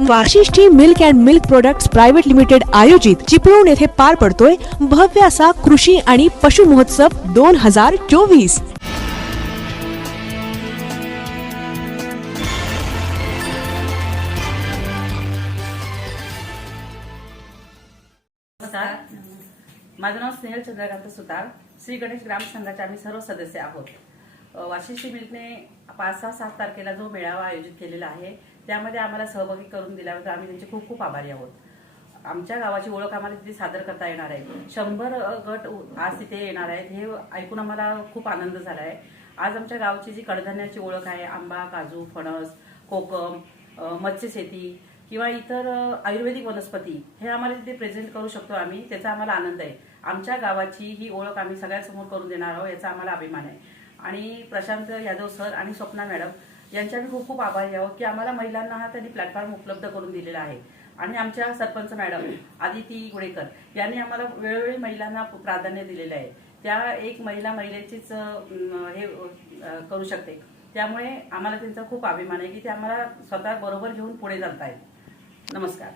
Vashishthi milk and milk products private limited आयोजित चिपळूण येथे पार पडतोय भव्य असा कृषी आणि पशु महोत्सव दोन हजार चोवीस. माझं नाव स्नेहल चंद्रकांत सुतार. श्री गणेश ग्राम संघाचे आम्ही सर्व सदस्य आहोत. वाशिष्ठी मिल्कने पाच सहा सात तारखेला जो मेळावा आयोजित केलेला आहे त्यामध्ये आम्हाला सहभागी करून दिल्याबद्दल आम्ही त्यांचे खूप खूप आभारी आहोत. आमच्या गावाची ओळख आम्हाला तिथे सादर करता येणार आहे. शंभर गट आज तिथे येणार आहेत हे ऐकून आम्हाला खूप आनंद झाला आहे. आज आमच्या गावची जी कडधान्याची ओळख आहे आंबा काजू फणस कोकम मत्स्यशेती किंवा इतर आयुर्वेदिक वनस्पती हे आम्हाला तिथे प्रेझेंट करू शकतो आम्ही त्याचा आम्हाला आनंद आहे. आमच्या गावाची ही ओळख आम्ही सगळ्यांसमोर करून देणार आहोत याचा आम्हाला अभिमान आहे. आणि प्रशांत यादव सर आणि स्वप्ना मॅडम यांचे आम्ही खूप खूप आभारी आहोत की आम्हाला महिलांना हा त्यांनी प्लॅटफॉर्म उपलब्ध करून दिलेला आहे. आणि आमच्या सरपंच मॅडम आदिती गुडेकर यांनी आम्हाला वेळोवेळी महिलांना प्राधान्य दिलेलं आहे. त्या एक महिला महिलेचीच हे करू शकते. त्यामुळे आम्हाला त्यांचा खूप अभिमान आहे की ते आम्हाला स्वतः बरोबर घेऊन पुढे जात आहेत नमस्कार.